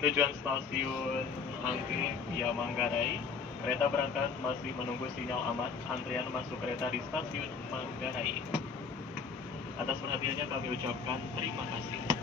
dengan tujuan stasiun Angke via Manggarai. Kereta berangkat masih menunggu sinyal aman. Antrian masuk kereta di stasiun Manggarai. Atas perhatiannya kami ucapkan terima kasih.